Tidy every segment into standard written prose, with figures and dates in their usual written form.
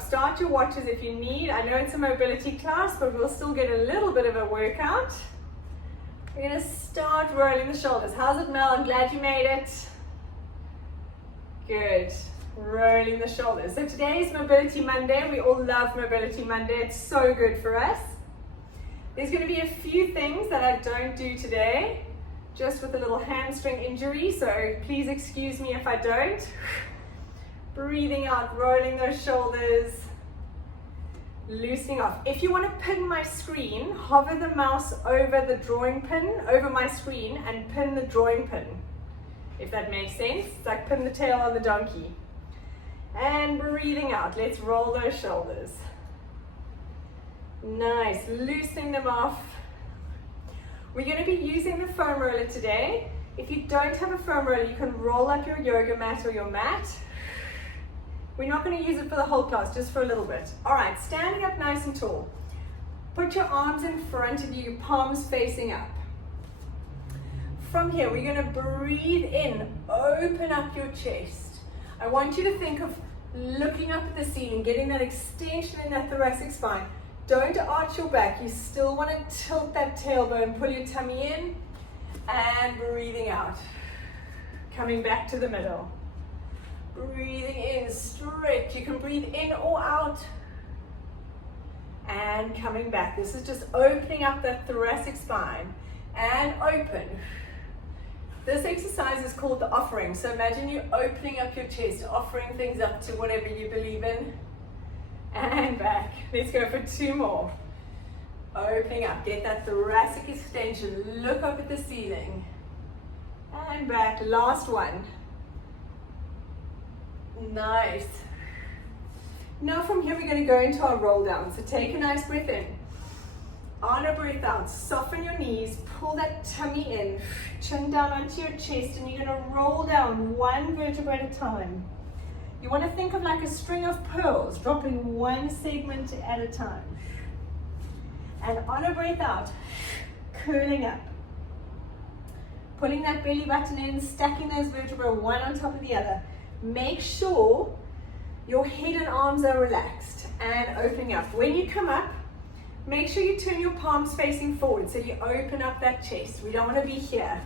up. Start your watches if you need. I know it's a mobility class, but we'll still get a little bit of a workout. We're going to start rolling the shoulders. How's it, Mel? I'm glad you made it. Good. Rolling the shoulders. So today is Mobility Monday. We all love Mobility Monday. It's so good for us. There's going to be a few things that I don't do today, just with a little hamstring injury, so please excuse me if I don't. Breathing out, rolling those shoulders, loosening off. If you want to pin my screen, hover the mouse over the drawing pin, over my screen, and pin the drawing pin, if that makes sense. It's like pin the tail on the donkey. And breathing out, let's roll those shoulders. Nice, loosening them off. We're going to be using the foam roller today. If you don't have a foam roller, you can roll up your yoga mat or your mat. We're not going to use it for the whole class, just for a little bit. All right, standing up nice and tall. Put your arms in front of you, palms facing up. From here, we're going to breathe in, open up your chest. I want you to think of looking up at the ceiling, getting that extension in that thoracic spine. Don't arch your back. You still want to tilt that tailbone, pull your tummy in, and breathing out. Coming back to the middle. Breathing in, stretch. You can breathe in or out. And coming back. This is just opening up that thoracic spine. And open. This exercise is called the offering. So imagine you opening up your chest, offering things up to whatever you believe in. And back. Let's go for two more. Opening up. Get that thoracic extension. Look up at the ceiling. And back. Last one. Nice. Now from here we're going to go into our roll down. So take a nice breath in. On a breath out, soften your knees, pull that tummy in, chin down onto your chest, and you're going to roll down one vertebra at a time. You want to think of like a string of pearls, dropping one segment at a time. And on a breath out, curling up. Pulling that belly button in, stacking those vertebrae one on top of the other. Make sure your head and arms are relaxed and opening up. When you come up, make sure you turn your palms facing forward so you open up that chest. We don't want to be here.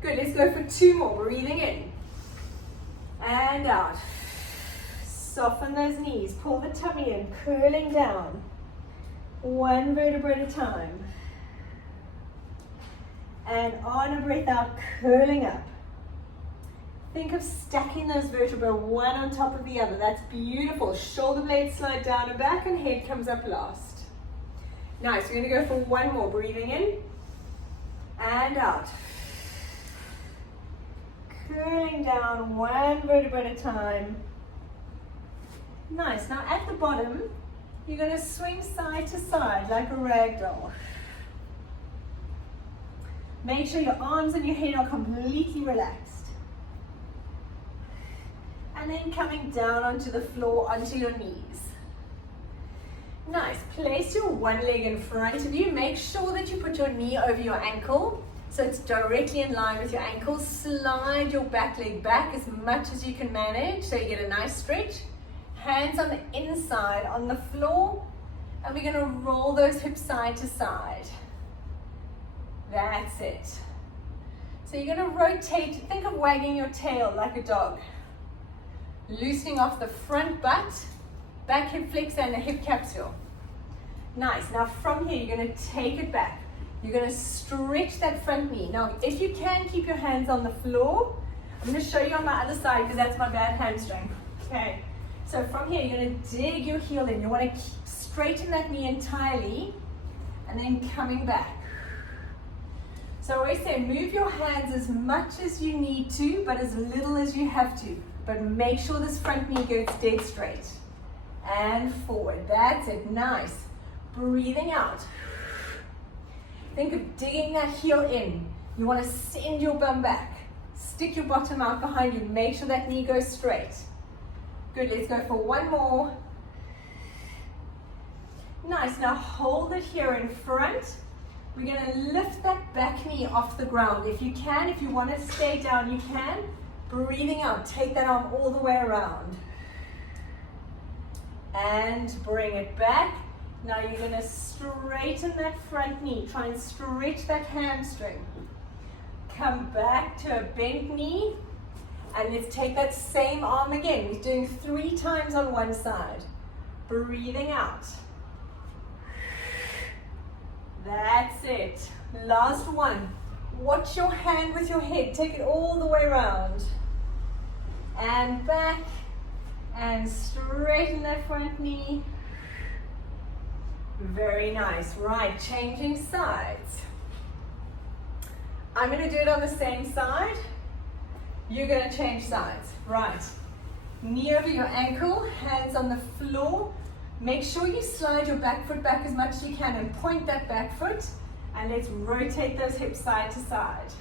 Good, let's go for two more. Breathing in and out. Soften those knees, pull the tummy in, curling down. One vertebra at a time. And on a breath out, curling up. Think of stacking those vertebrae one on top of the other. That's beautiful. Shoulder blades slide down and back and head comes up last. Nice, we're going to go for one more. Breathing in and out. Curling down one vertebra at a time. Nice, now at the bottom, you're going to swing side to side like a rag doll. Make sure your arms and your head are completely relaxed. And then coming down onto the floor, onto your knees. Nice, place your one leg in front of you. Make sure that you put your knee over your ankle so it's directly in line with your ankle. Slide your back leg back as much as you can manage so you get a nice stretch. Hands on the inside on the floor, and we're going to roll those hips side to side. That's it. So you're going to rotate, think of wagging your tail like a dog. Loosening off the front butt, back hip flexor and the hip capsule. Nice. Now from here, you're going to take it back. You're going to stretch that front knee. Now, if you can, keep your hands on the floor. I'm going to show you on my other side because that's my bad hamstring. Okay. So from here, you're going to dig your heel in. You want to straighten that knee entirely and then coming back. So I always say, move your hands as much as you need to, but as little as you have to. But make sure this front knee goes dead straight. And forward. That's it. Nice. Breathing out. Think of digging that heel in. You want to send your bum back. Stick your bottom out behind you. Make sure that knee goes straight. Good. Let's go for one more. Nice. Now hold it here in front. We're going to lift that back knee off the ground. If you can, if you want to stay down, you can. Breathing out. Take that arm all the way around. and bring it back. Now you're going to straighten that front knee. Try and stretch that hamstring. Come back to a bent knee. And let's take that same arm again. We're doing 3 times on one side. Breathing out. That's it. Last one. Watch your hand with your head. Take it all the way around. And back. And straighten that front knee. Very nice. Right, changing sides. I'm going to do it on the same side. You're going to change sides. Right. Knee over your ankle, hands on the floor. Make sure you slide your back foot back as much as you can and point that back foot. And let's rotate those hips side to side.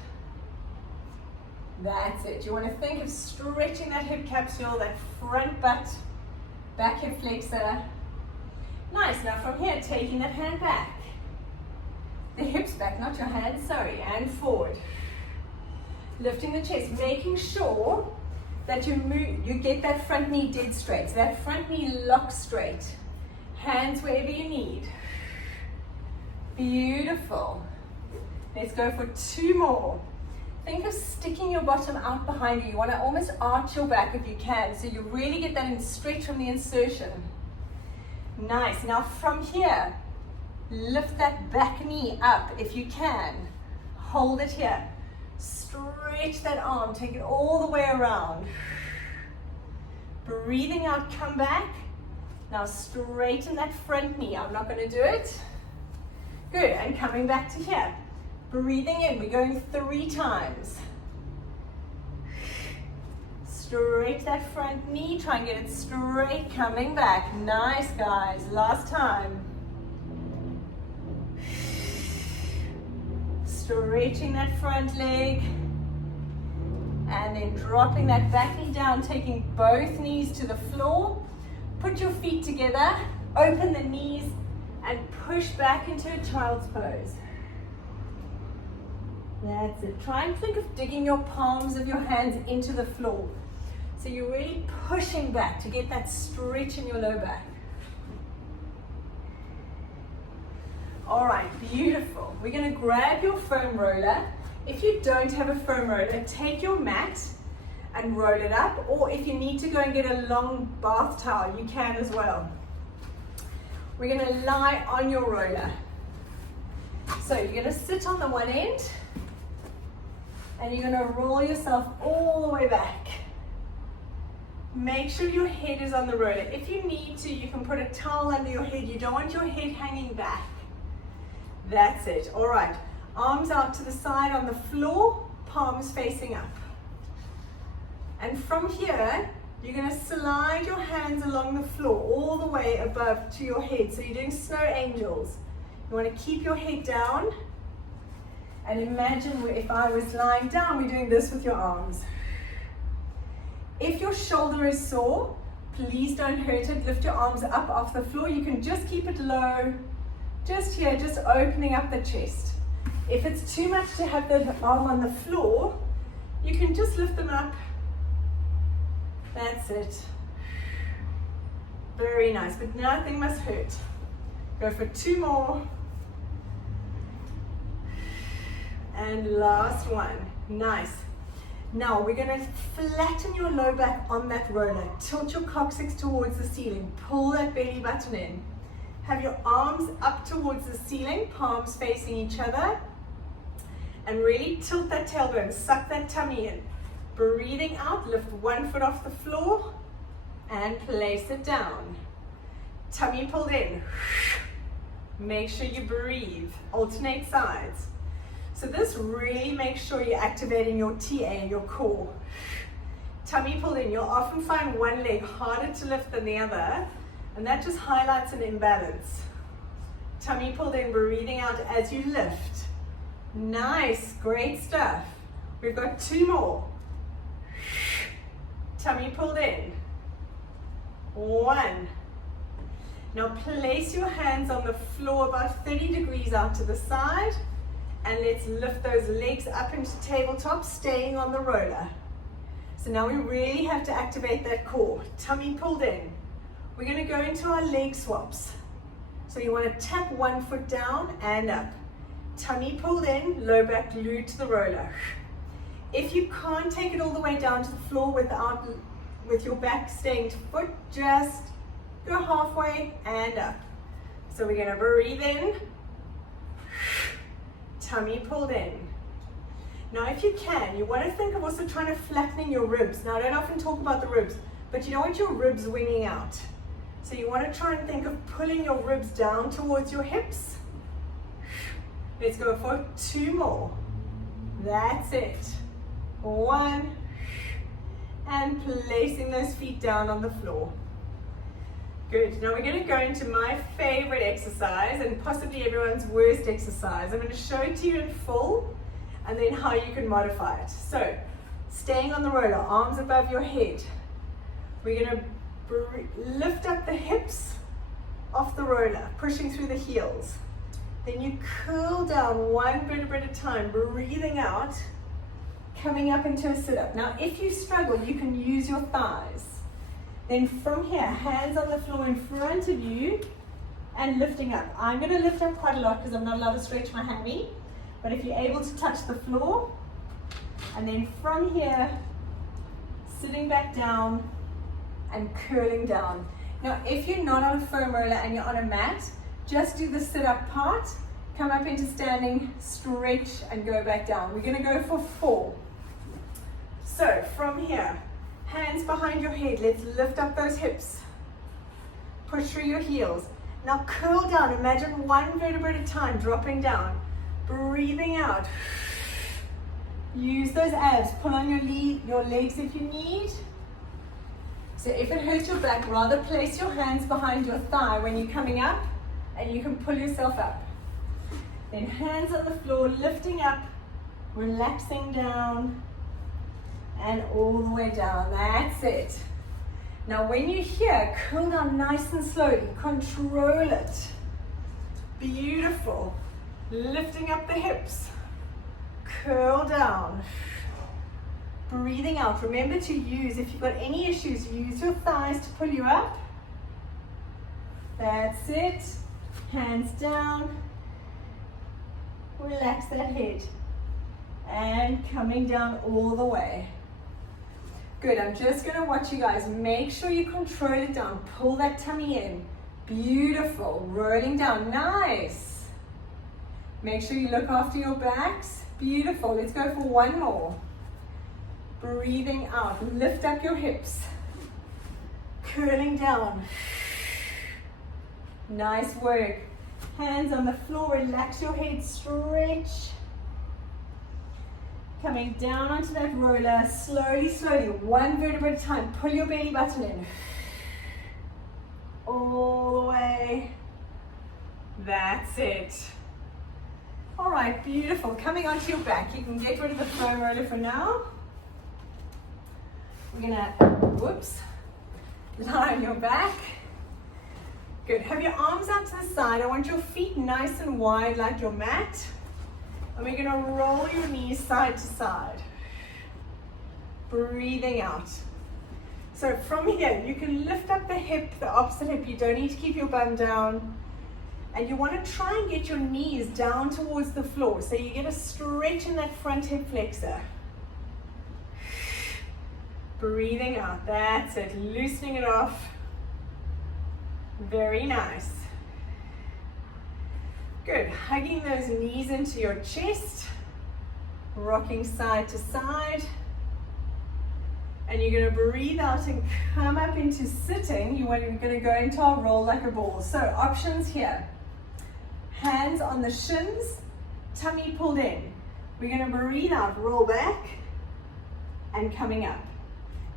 That's it. You want to think of stretching that hip capsule, that front butt, back hip flexor. Nice. Now from here, taking that hand back. The hips back, not your hands, sorry, and forward. Lifting the chest, making sure that you get that front knee dead straight. So that front knee locks straight. Hands wherever you need. Beautiful. Let's go for 2 more. Think of sticking your bottom out behind you. You want to almost arch your back if you can, so you really get that stretch from the insertion. Nice. Now from here, lift that back knee up if you can. Hold it here. Stretch that arm. Take it all the way around. Breathing out, come back. Now straighten that front knee. I'm not going to do it. Good. And coming back to here. Breathing in. We're going 3 times. Straight that front knee. Try and get it straight. Coming back. Nice, guys. Last time. Stretching that front leg. And then dropping that back knee down. Taking both knees to the floor. Put your feet together. Open the knees. And push back into a child's pose. That's it. Try and think of digging your palms of your hands into the floor. So you're really pushing back to get that stretch in your low back. All right, beautiful. We're going to grab your foam roller. If you don't have a foam roller, take your mat and roll it up. Or if you need to go and get a long bath towel, you can as well. We're going to lie on your roller. So you're going to sit on the one end. And you're going to roll yourself all the way back. Make sure your head is on the roller. If you need to, you can put a towel under your head. You don't want your head hanging back. That's it. All right. Arms out to the side on the floor, palms facing up. And from here, you're going to slide your hands along the floor all the way above to your head. So you're doing snow angels. You want to keep your head down. And imagine if I was lying down, we're doing this with your arms. If your shoulder is sore, please don't hurt it. Lift your arms up off the floor. You can just keep it low, just here, just opening up the chest. If it's too much to have the arm on the floor, you can just lift them up. That's it. Very nice, but nothing must hurt. Go for 2 more. And last one. Nice. Now we're going to flatten your low back on that roller. Tilt your coccyx towards the ceiling. Pull that belly button in. Have your arms up towards the ceiling, palms facing each other. And really tilt that tailbone. Suck that tummy in. Breathing out, lift one foot off the floor and place it down. Tummy pulled in. Make sure you breathe. Alternate sides. So this really makes sure you're activating your TA, your core. Tummy pulled in. You'll often find one leg harder to lift than the other, and that just highlights an imbalance. Tummy pulled in, breathing out as you lift. Nice, great stuff. We've got 2 more. Tummy pulled in. 1. Now place your hands on the floor about 30 degrees out to the side. And let's lift those legs up into tabletop, staying on the roller. So now we really have to activate that core. Tummy pulled in. we're going to go into our leg swaps. So you want to tap one foot down and up. Tummy pulled in, low back glued to the roller. If you can't take it all the way down to the floor with your back staying to foot, just go halfway and up. So we're going to breathe in, tummy pulled in. Now if you can, you want to think of also trying to flatten your ribs. Now I don't often talk about the ribs, but you don't want your ribs winging out. So you want to try and think of pulling your ribs down towards your hips. Let's go for 2 more. That's it. 1. And placing those feet down on the floor. Good. Now we're going to go into my favorite exercise and possibly everyone's worst exercise. I'm going to show it to you in full and then how you can modify it. So, staying on the roller, arms above your head. We're going to lift up the hips off the roller, pushing through the heels. Then you curl down 1 vertebra at a time, breathing out, coming up into a sit-up. Now, if you struggle, you can use your thighs. Then from here, hands on the floor in front of you and lifting up. I'm going to lift up quite a lot because I'm not allowed to stretch my hammy. But if you're able to touch the floor, and then from here, sitting back down and curling down. Now, if you're not on a foam roller and you're on a mat, just do the sit-up part, come up into standing, stretch, and go back down. We're going to go for 4. So, from here, hands behind your head. Let's lift up those hips. Push through your heels. Now curl down. Imagine 1 vertebra at a time, dropping down. Breathing out. Use those abs. Pull on your legs if you need. So if it hurts your back, rather place your hands behind your thigh when you're coming up, and you can pull yourself up. Then hands on the floor, lifting up, relaxing down, and all the way down. That's it. Now when you're here, curl down nice and slowly. Control it. Beautiful. Lifting up the hips. Curl down. Breathing out. Remember to use, if you've got any issues, use your thighs to pull you up. That's it. Hands down. Relax that head. And coming down all the way. Good, I'm just going to watch you guys. Make sure you control it down. Pull that tummy in. Beautiful. Rolling down. Nice. Make sure you look after your backs. Beautiful. Let's go for 1 more. Breathing out. Lift up your hips. Curling down. Nice work. Hands on the floor. Relax your head. Stretch. Coming down onto that roller, slowly, slowly, 1 vertebra at a time. Pull your belly button in. All the way. That's it. All right, beautiful. Coming onto your back. You can get rid of the foam roller for now. We're gonna, lie on your back. Good. Have your arms out to the side. I want your feet nice and wide like your mat. And we're going to roll your knees side to side. Breathing out. So from here, you can lift up the hip, the opposite hip. You don't need to keep your bum down. And you want to try and get your knees down towards the floor. So you get a stretch in that front hip flexor. Breathing out. That's it. Loosening it off. Very nice. Good. Hugging those knees into your chest. Rocking side to side. And you're going to breathe out and come up into sitting. You're going to go into our roll like a ball. So options here. Hands on the shins. Tummy pulled in. We're going to breathe out. Roll back. And coming up.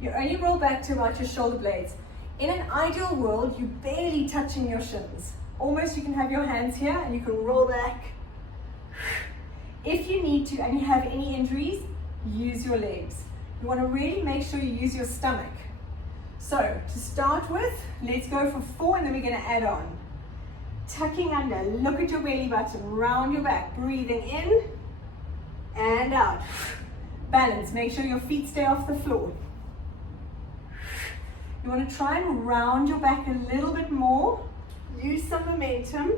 You only roll back to about your shoulder blades. In an ideal world, you're barely touching your shins. Almost you can have your hands here and you can roll back. If you need to and you have any injuries, use your legs. You want to really make sure you use your stomach. So to start with, let's go for 4 and then we're going to add on. Tucking under, look at your belly button, round your back, breathing in and out. Balance, make sure your feet stay off the floor. You want to try and round your back a little bit more. Use some momentum.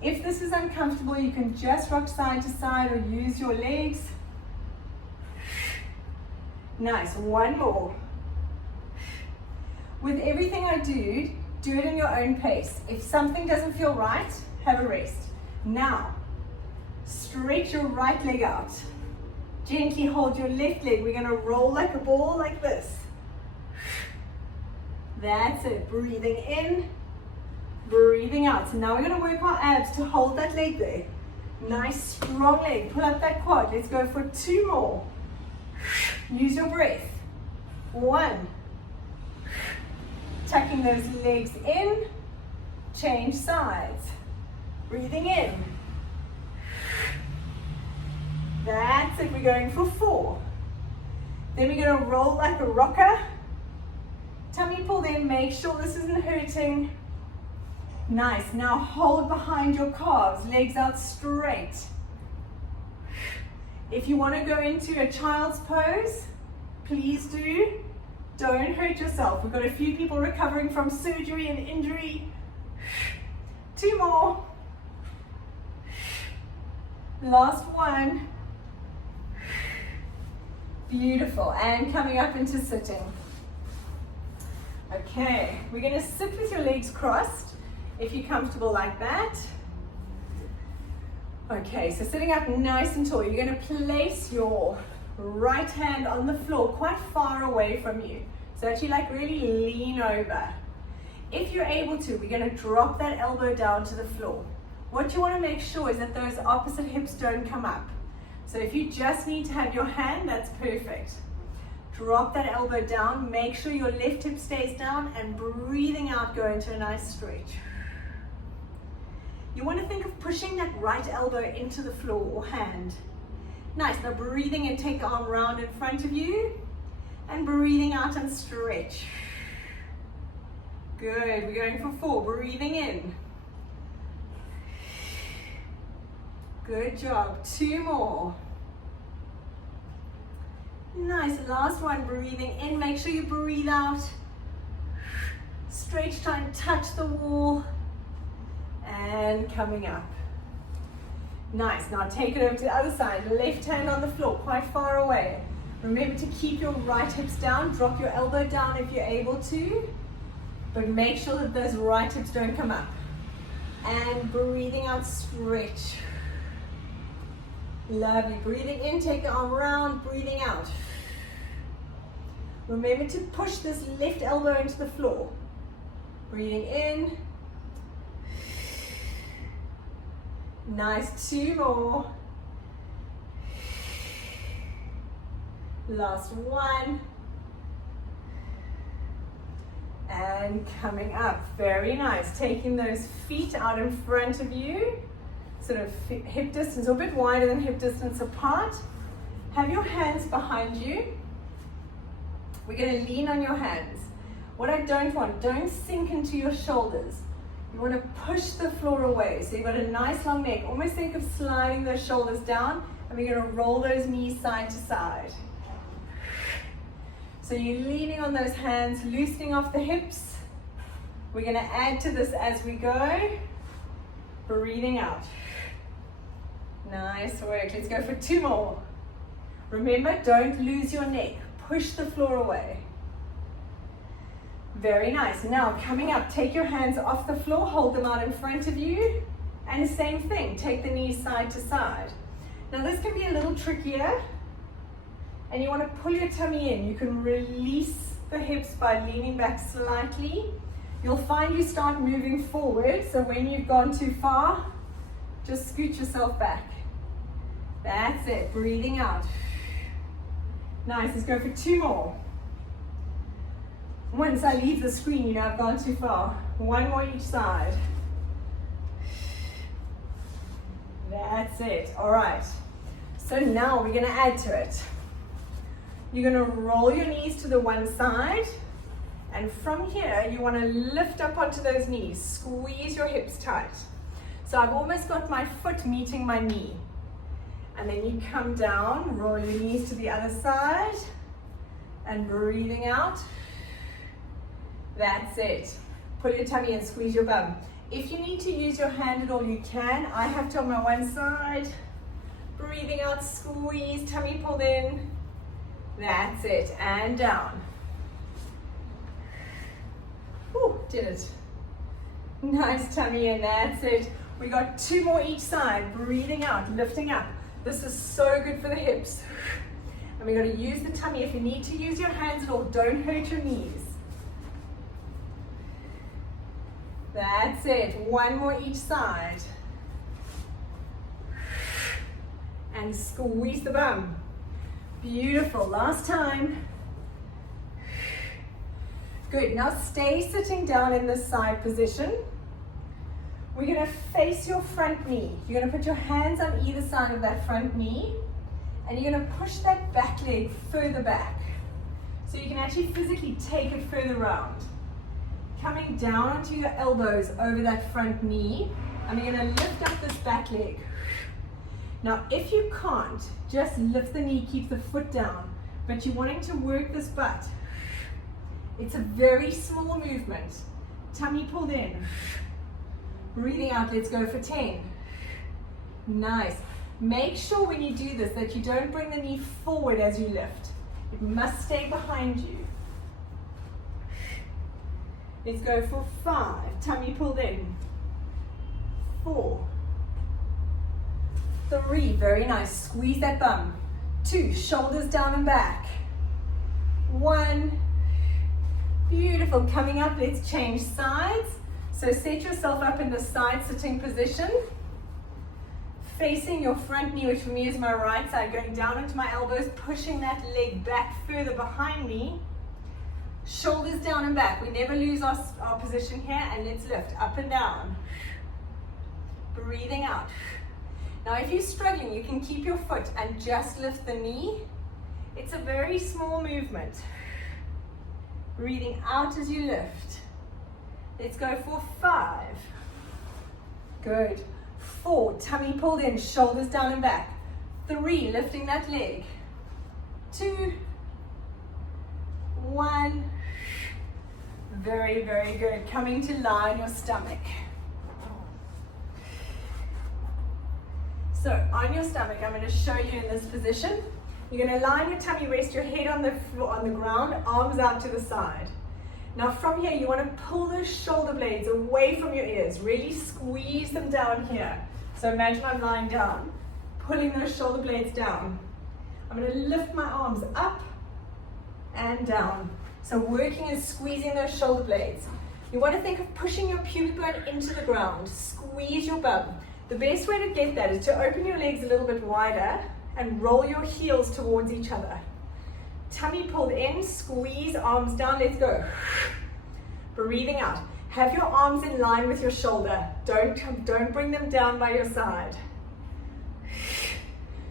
If this is uncomfortable, you can just rock side to side or use your legs. Nice, one more. With everything I do it in your own pace. If something doesn't feel right, have a rest. Now, stretch your right leg out. Gently hold your left leg. We're gonna roll like a ball like this. That's it, breathing in, breathing out. So now we're gonna work our abs to hold that leg there. Nice, strong leg, pull up that quad. Let's go for 2 more. Use your breath. 1. Tucking those legs in, change sides. Breathing in. That's it, we're going for 4. Then we're gonna roll like a rocker. Tummy pull in, make sure this isn't hurting. Nice, now hold behind your calves, legs out straight. If you wanna go into a child's pose, please do. Don't hurt yourself. We've got a few people recovering from surgery and injury. 2 more. Last one. Beautiful, and coming up into sitting. Okay, we're gonna sit with your legs crossed, if you're comfortable like that. Okay, so sitting up nice and tall, you're gonna place your right hand on the floor quite far away from you. So actually like really lean over. If you're able to, we're gonna drop that elbow down to the floor. What you wanna make sure is that those opposite hips don't come up. So if you just need to have your hand, that's perfect. Drop that elbow down, make sure your left hip stays down, and breathing out, go into a nice stretch. You want to think of pushing that right elbow into the floor or hand. Nice, now breathing in, take the arm round in front of you, and breathing out and stretch. Good, we're going for 4, breathing in. Good job, 2 more. Nice, last one, breathing in, make sure you breathe out. Stretch, try and touch the wall. And coming up. Nice, now take it over to the other side. Left hand on the floor, quite far away. Remember to keep your right hips down, drop your elbow down if you're able to, but make sure that those right hips don't come up. And breathing out, stretch. Lovely, breathing in, take the arm around, breathing out. Remember to push this left elbow into the floor. Breathing in. Nice, 2 more. Last one. And coming up, very nice. Taking those feet out in front of you, sort of hip distance, or a bit wider than hip distance apart. Have your hands behind you. We're gonna lean on your hands. What I don't sink into your shoulders. You want to push the floor away. So you've got a nice long neck. Almost think of sliding those shoulders down, and we're going to roll those knees side to side. So you're leaning on those hands, loosening off the hips. We're going to add to this as we go. Breathing out. Nice work. Let's go for 2 more. Remember, don't lose your neck. Push the floor away. Very nice. Now coming up, take your hands off the floor, hold them out in front of you, and the same thing, take the knees side to side. Now this can be a little trickier, and you want to pull your tummy in. You can release the hips by leaning back slightly. You'll find you start moving forward, so when you've gone too far, just scoot yourself back. That's it, breathing out. Nice, let's go for 2 more. Once I leave the screen, you know I've gone too far. 1 more each side. That's it. All right. So now we're going to add to it. You're going to roll your knees to the one side. And from here, you want to lift up onto those knees. Squeeze your hips tight. So I've almost got my foot meeting my knee. And then you come down, roll your knees to the other side. And breathing out. That's it. Pull your tummy and squeeze your bum. If you need to use your hand at all, you can. I have to on my one side. Breathing out, squeeze, tummy pulled in. That's it, and down. Whew, did it. Nice tummy in, that's it. We got 2 more each side. Breathing out, lifting up. This is so good for the hips. And we're going to use the tummy. If you need to use your hands at all, don't hurt your knees. That's it. 1 more each side. And squeeze the bum. Beautiful. Last time. Good. Now stay sitting down in this side position. We're going to face your front knee. You're going to put your hands on either side of that front knee. And you're going to push that back leg further back. So you can actually physically take it further round. Coming down onto your elbows over that front knee. And we're going to lift up this back leg. Now, if you can't, just lift the knee, keep the foot down, but you're wanting to work this butt. It's a very small movement. Tummy pulled in. Breathing out, let's go for 10. Nice. Make sure when you do this that you don't bring the knee forward as you lift. It must stay behind you. Let's go for 5. Tummy pulled in. 4. 3, very nice. Squeeze that bum. 2, shoulders down and back. 1, beautiful. Coming up, let's change sides. So set yourself up in the side sitting position. Facing your front knee, which for me is my right side, going down into my elbows, pushing that leg back further behind me. Shoulders down and back. We never lose our position here, and let's lift up and down. Breathing out. Now if you're struggling, you can keep your foot and just lift the knee. It's a very small movement. Breathing out as you lift. Let's go for 5. Good. 4, tummy pulled in, shoulders down and back. 3, lifting that leg. 2, 1. Very, very good. Coming to lie on your stomach. So on your stomach, I'm going to show you in this position. You're going to lie on your tummy, rest your head on the floor, on the ground, arms out to the side. Now from here, you want to pull those shoulder blades away from your ears. Really squeeze them down here. So imagine I'm lying down, pulling those shoulder blades down. I'm going to lift my arms up and down. So working is squeezing those shoulder blades. You want to think of pushing your pubic bone into the ground. Squeeze your bum. The best way to get that is to open your legs a little bit wider and roll your heels towards each other. Tummy pulled in, squeeze, arms down, let's go. Breathing out. Have your arms in line with your shoulder. Don't bring them down by your side.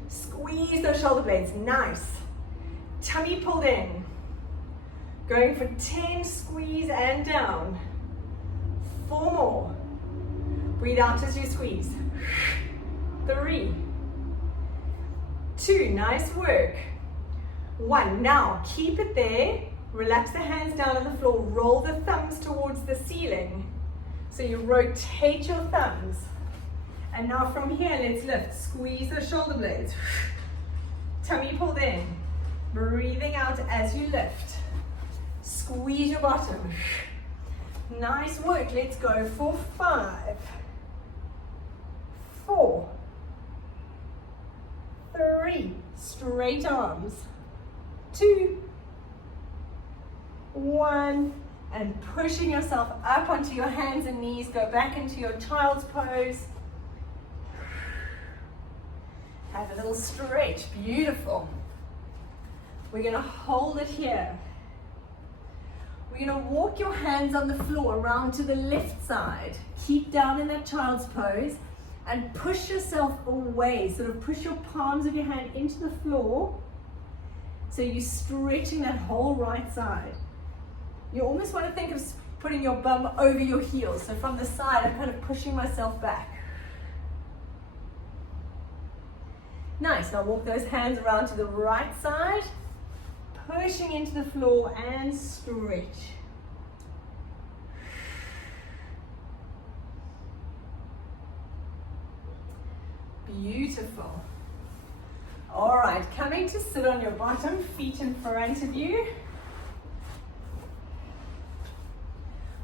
Squeeze those shoulder blades, nice. Tummy pulled in. Going for 10, squeeze and down. 4 more. Breathe out as you squeeze. 3, 2, nice work. 1, now keep it there. Relax the hands down on the floor. Roll the thumbs towards the ceiling. So you rotate your thumbs. And now from here, let's lift. Squeeze the shoulder blades. Tummy pulled in. Breathing out as you lift. Squeeze your bottom. Nice work. Let's go for 5, 4, 3, straight arms. 2, 1, and pushing yourself up onto your hands and knees. Go back into your child's pose. Have a little stretch. Beautiful. We're going to hold it here. We're going to walk your hands on the floor around to the left side. Keep down in that child's pose and push yourself away. Sort of push your palms of your hand into the floor. So you're stretching that whole right side. You almost want to think of putting your bum over your heels. So from the side, I'm kind of pushing myself back. Nice. Now walk those hands around to the right side. Pushing into the floor and stretch. Beautiful. All right, coming to sit on your bottom, feet in front of you.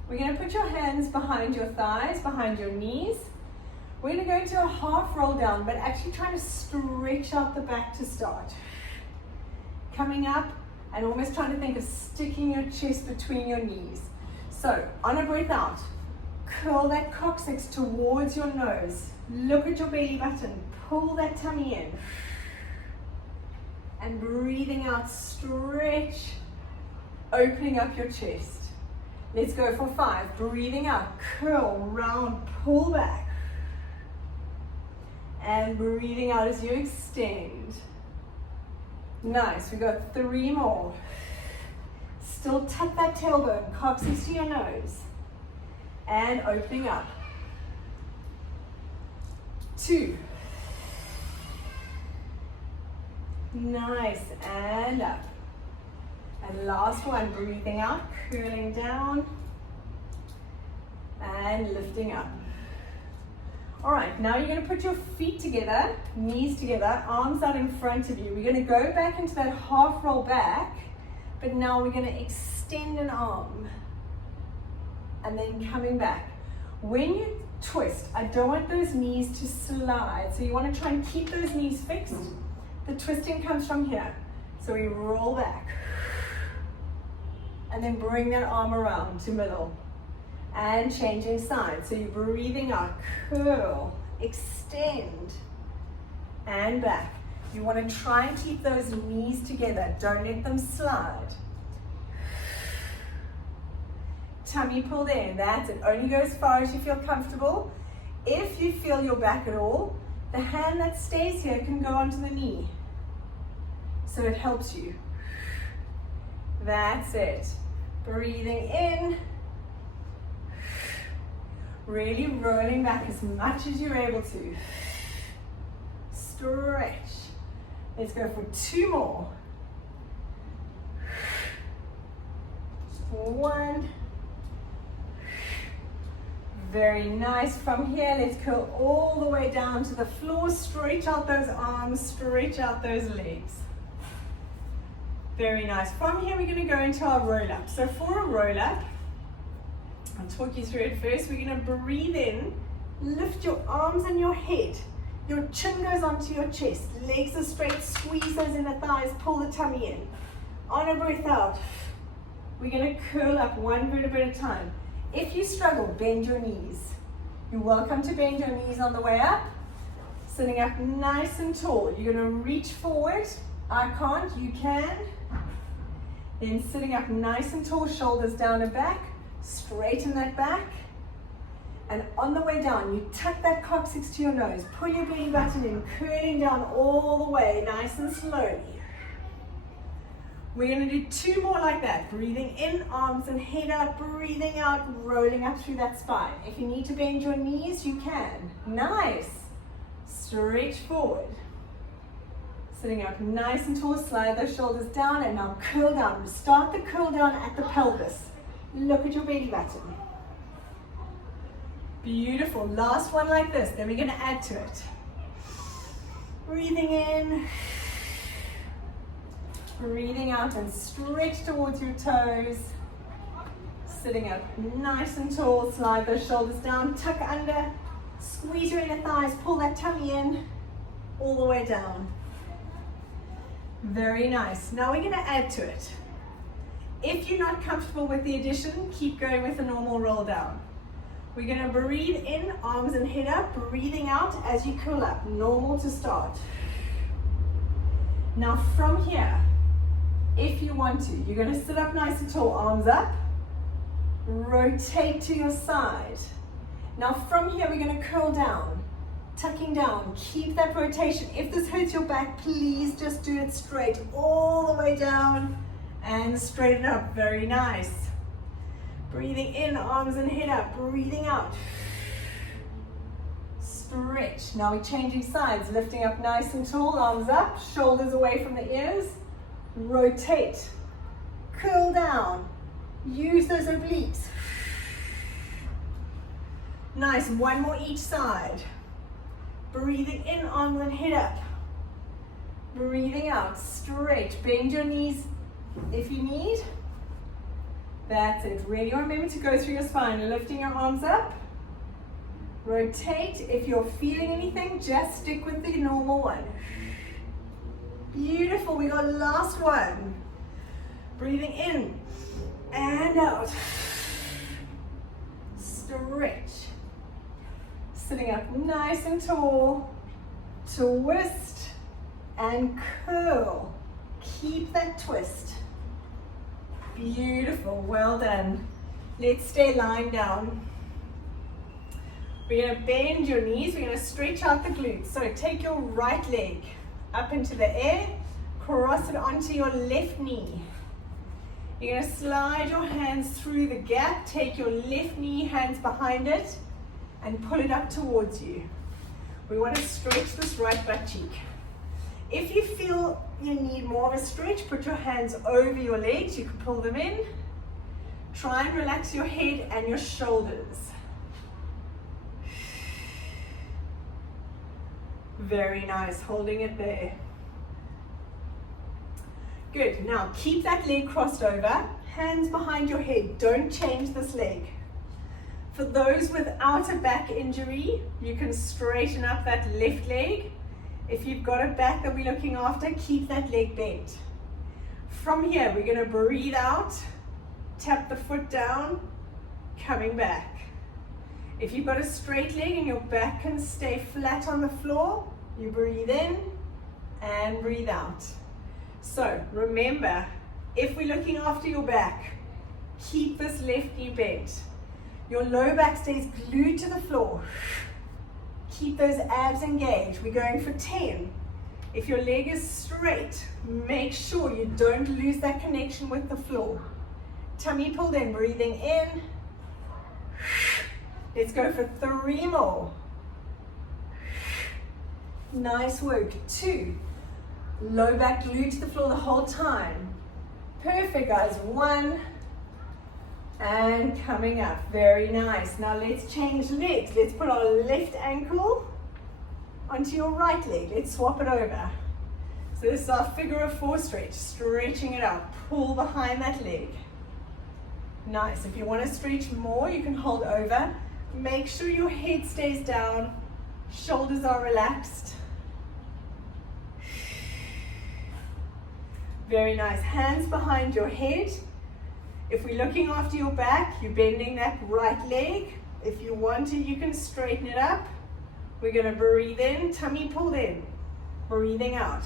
We're going to put your hands behind your thighs, behind your knees. We're going to go into a half roll down, but actually trying to stretch out the back to start. Coming up and almost trying to think of sticking your chest between your knees. So, on a breath out, curl that coccyx towards your nose. Look at your belly button. Pull that tummy in. And breathing out, stretch, opening up your chest. Let's go for 5. Breathing out, curl, round, pull back. And breathing out as you extend. Nice, we got 3 more. Still tuck that tailbone, coccyx to your nose. And opening up. 2. Nice, and up. And last one, breathing out, curling down, and lifting up. All right, now you're gonna put your feet together, knees together, arms out in front of you. We're gonna go back into that half roll back, but now we're gonna extend an arm, and then coming back. When you twist, I don't want those knees to slide, so you wanna try and keep those knees fixed. The twisting comes from here. So we roll back. And then bring that arm around to middle. And changing sides. So you're breathing out, curl, extend, and back. You want to try and keep those knees together. Don't let them slide. Tummy pulled in, that's it. Only go as far as you feel comfortable. If you feel your back at all, the hand that stays here can go onto the knee. So it helps you. That's it. Breathing in. Really rolling back as much as you're able to. Stretch. Let's go for 2 more. 1. Very nice. From here, let's curl all the way down to the floor. Stretch out those arms, stretch out those legs. Very nice. From here, we're going to go into our roll up. So for a roll up, I'll talk you through it first. We're going to breathe in, lift your arms and your head. Your chin goes onto your chest. Legs are straight, squeeze those inner thighs, pull the tummy in. On a breath out, we're going to curl up 1 vertebra at a time. If you struggle, bend your knees. You're welcome to bend your knees on the way up. Sitting up nice and tall. You're going to reach forward. I can't, you can. Then sitting up nice and tall, shoulders down and back. Straighten that back. And on the way down, you tuck that coccyx to your nose. Pull your belly button in, curling down all the way, nice and slowly. We're going to do 2 more like that. Breathing in, arms and head up. Breathing out, rolling up through that spine. If you need to bend your knees, you can. Nice. Stretch forward. Sitting up nice and tall, slide those shoulders down, and now curl down. Start the curl down at the pelvis. Look at your belly button. Beautiful. Last one like this. Then we're going to add to it. Breathing in. Breathing out and stretch towards your toes. Sitting up nice and tall, slide those shoulders down, tuck under, squeeze your inner thighs, pull that tummy in, all the way down. Very nice. Now we're going to add to it. If you're not comfortable with the addition, keep going with the normal roll down. We're going to breathe in, arms and head up, breathing out as you curl up, normal to start. Now from here, if you want to, you're going to sit up nice and tall, arms up, rotate to your side. Now from here, we're going to curl down, tucking down, keep that rotation. If this hurts your back, please just do it straight, all the way down and straighten up, very nice. Breathing in, arms and head up, breathing out. Stretch. Now we're changing sides, lifting up nice and tall, arms up, shoulders away from the ears. Rotate, curl down, use those obliques. Nice, 1 more each side. Breathing in, arms and head up. Breathing out, stretch. Bend your knees if you need. That's it. Really remember to go through your spine, lifting your arms up. Rotate. If you're feeling anything, just stick with the normal one. Beautiful. We got last one. Breathing in and out. Stretch. Sitting up nice and tall. Twist and curl. Keep that twist. Beautiful. Well done. Let's stay lying down. We're going to bend your knees. We're going to stretch out the glutes. So take your right leg up into the air. Cross it onto your left knee. You're going to slide your hands through the gap. Take your left knee, hands behind it, and pull it up towards you. We want to stretch this right butt cheek. If you feel you need more of a stretch, put your hands over your legs. You can pull them in. Try and relax your head and your shoulders. Very nice, holding it there. Good, now keep that leg crossed over, hands behind your head, don't change this leg. For those without a back injury, you can straighten up that left leg. If you've got a back that we're looking after, keep that leg bent. From here, we're gonna breathe out, tap the foot down, coming back. If you've got a straight leg and your back can stay flat on the floor, you breathe in and breathe out. So remember, if we're looking after your back, keep this left knee bent. Your low back stays glued to the floor. Keep those abs engaged. We're going for 10. If your leg is straight, make sure you don't lose that connection with the floor. Tummy pulled in, breathing in. Let's go for 3 more. Nice work. 2. Low back glued to the floor the whole time. Perfect, guys. 1. And coming up. Very nice. Now let's change legs. Let's put our left ankle onto your right leg. Let's swap it over. So this is our figure of 4 stretch. Stretching it out. Pull behind that leg. Nice. If you want to stretch more, you can hold over. Make sure your head stays down. Shoulders are relaxed. Very nice. Hands behind your head. If we're looking after your back, you're bending that right leg. If you want to, you can straighten it up. We're going to breathe in, tummy pulled in. Breathing out.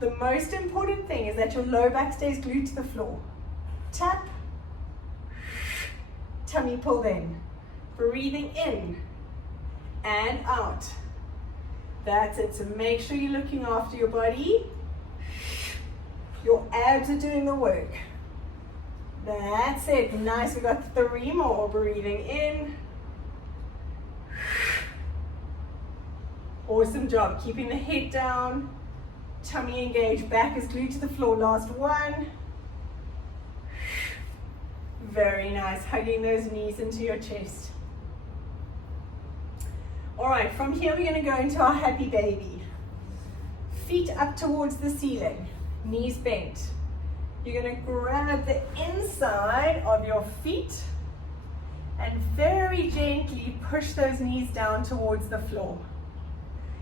The most important thing is that your low back stays glued to the floor. Tap. Tummy pulled in. Breathing in and out. That's it. So make sure you're looking after your body. Your abs are doing the work. That's it. Nice. We've got 3 more. Breathing in. Awesome job. Keeping the head down. Tummy engaged. Back is glued to the floor. Last 1. Very nice. Hugging those knees into your chest. All right. From here, we're going to go into our happy baby. Feet up towards the ceiling. Knees bent. You're going to grab the inside of your feet and very gently push those knees down towards the floor.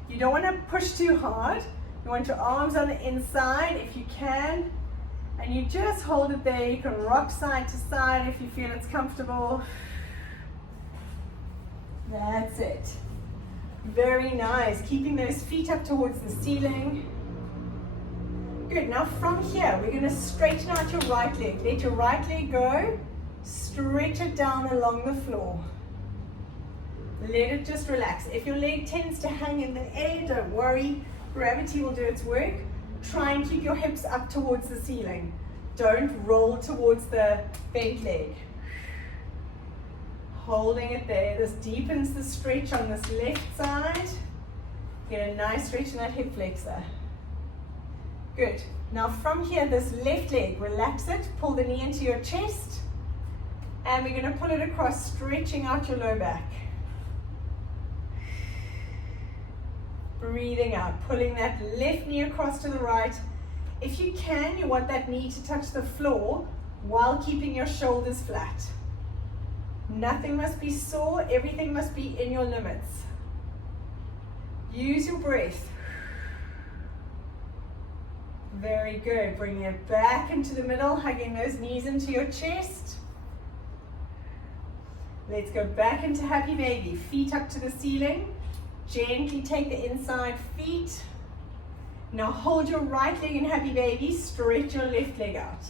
You don't want to push too hard. You want your arms on the inside if you can, and you just hold it there. You can rock side to side if you feel it's comfortable. That's it. Very nice. Keeping those feet up towards the ceiling. Good. Now from here, we're going to straighten out your right leg. Let your right leg go. Stretch it down along the floor. Let it just relax. If your leg tends to hang in the air, don't worry. Gravity will do its work. Try and keep your hips up towards the ceiling. Don't roll towards the bent leg. Holding it there. This deepens the stretch on this left side. Get a nice stretch in that hip flexor. Good. Now from here, this left leg, relax it. Pull the knee into your chest. And we're going to pull it across, stretching out your low back. Breathing out, pulling that left knee across to the right. If you can, you want that knee to touch the floor while keeping your shoulders flat. Nothing must be sore, everything must be in your limits. Use your breath. Very good. Bring it back into the middle, hugging those knees into your chest. Let's go back into happy baby. Feet up to the ceiling. Gently take the inside feet. Now hold your right leg in happy baby. Stretch your left leg out.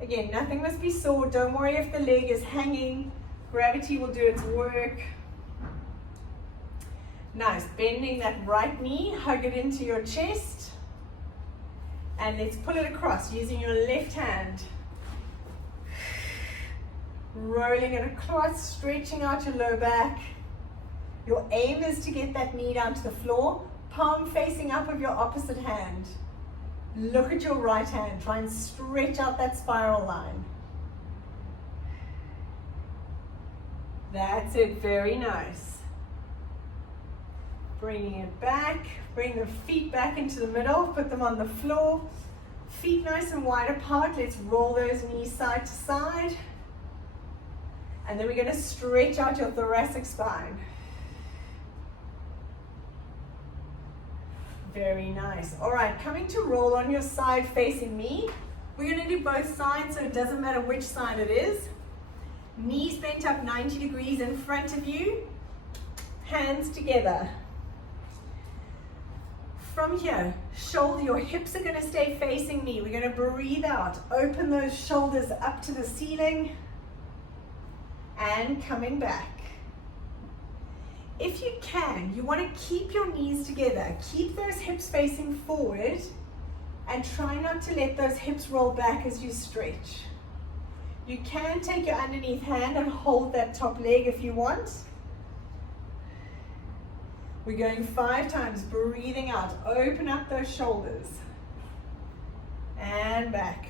Again, nothing must be sore. Don't worry if the leg is hanging. Gravity will do its work. Nice. Bending that right knee. Hug it into your chest. And let's pull it across using your left hand. Rolling it across, stretching out your low back. Your aim is to get that knee down to the floor, palm facing up with your opposite hand. Look at your right hand. Try and stretch out that spiral line. That's it. Very nice. Bringing it back. Bring the feet back into the middle. Put them on the floor. Feet nice and wide apart. Let's roll those knees side to side. And then we're going to stretch out your thoracic spine. Very nice. All right, coming to roll on your side facing me. We're going to do both sides, so it doesn't matter which side it is. Knees bent up 90 degrees in front of you. Hands together. From here, your hips are going to stay facing me. We're going to breathe out. Open those shoulders up to the ceiling. And coming back. If you can, you want to keep your knees together. Keep those hips facing forward and try not to let those hips roll back as you stretch. You can take your underneath hand and hold that top leg if you want. We're going 5 times, breathing out. Open up those shoulders. And back.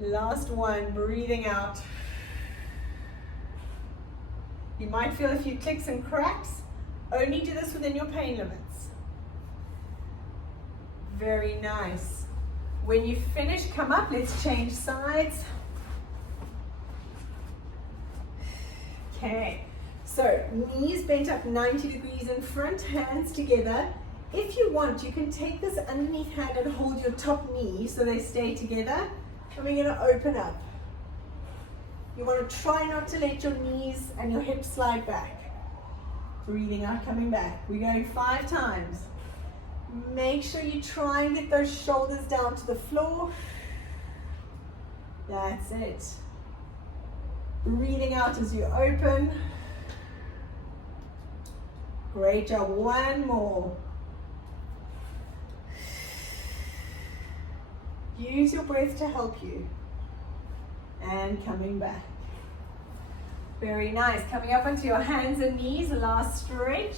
Last one, breathing out. You might feel a few clicks and cracks. Only do this within your pain limits. Very nice. When you finish, come up. Let's change sides. Okay. So, knees bent up 90 degrees in front, hands together. If you want, you can take this underneath hand and hold your top knee so they stay together. And we're going to open up. You want to try not to let your knees and your hips slide back. Breathing out, coming back. We're going 5 times. Make sure you try and get those shoulders down to the floor. That's it. Breathing out as you open. Great job. One more. Use your breath to help you. And coming back. Very nice. Coming up onto your hands and knees, last stretch.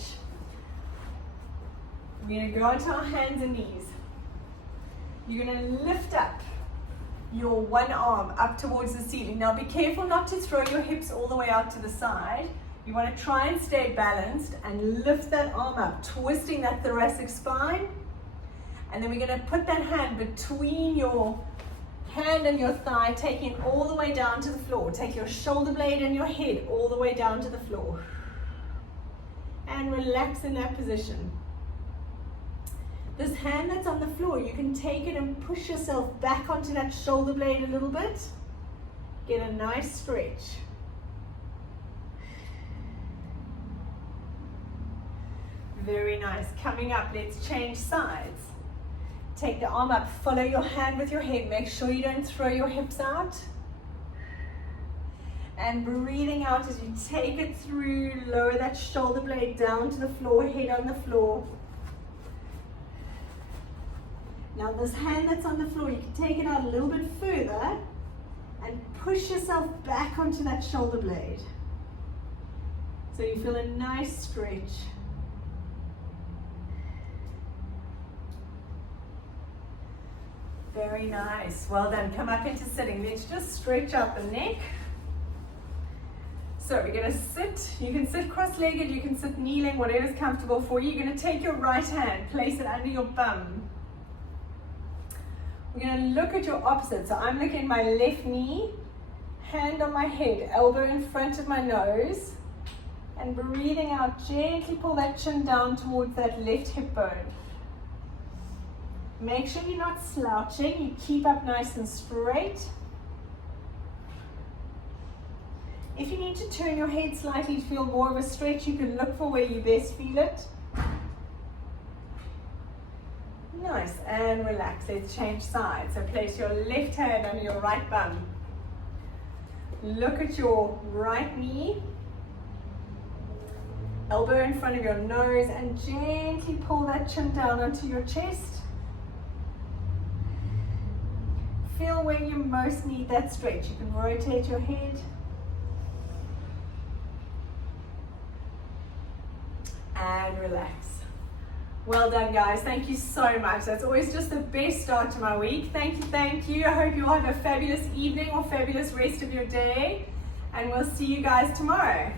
We're going to go onto our hands and knees. You're going to lift up your one arm up towards the ceiling. Now be careful not to throw your hips all the way out to the side. You want to try and stay balanced and lift that arm up, twisting that thoracic spine. And then we're going to put that hand between your hand and your thigh, taking it all the way down to the floor. Take your shoulder blade and your head all the way down to the floor. And relax in that position. This hand that's on the floor, you can take it and push yourself back onto that shoulder blade a little bit. Get a nice stretch. Very nice. Coming up, let's change sides. Take the arm up, follow your hand with your head. Make sure you don't throw your hips out. And breathing out as you take it through, lower that shoulder blade down to the floor, head on the floor. Now this hand that's on the floor, you can take it out a little bit further and push yourself back onto that shoulder blade. So you feel a nice stretch. Very nice. Well done. Come up into sitting. Let's just stretch out the neck. So we're going to sit. You can sit cross-legged, you can sit kneeling, whatever's comfortable for you. You're going to take your right hand, place it under your bum. We're going to look at your opposite. So I'm looking at my left knee, hand on my head, elbow in front of my nose, and breathing out, gently pull that chin down towards that left hip bone. Make sure you're not slouching, you keep up nice and straight. If you need to turn your head slightly to feel more of a stretch, you can look for where you best feel it. Nice, and relax. Let's change sides. So place your left hand under your right bum. Look at your right knee, elbow in front of your nose, and gently pull that chin down onto your chest. Feel where you most need that stretch. You can rotate your head. And relax. Well done, guys. Thank you so much. That's always just the best start to my week. Thank you. I hope you all have a fabulous evening or fabulous rest of your day. And we'll see you guys tomorrow.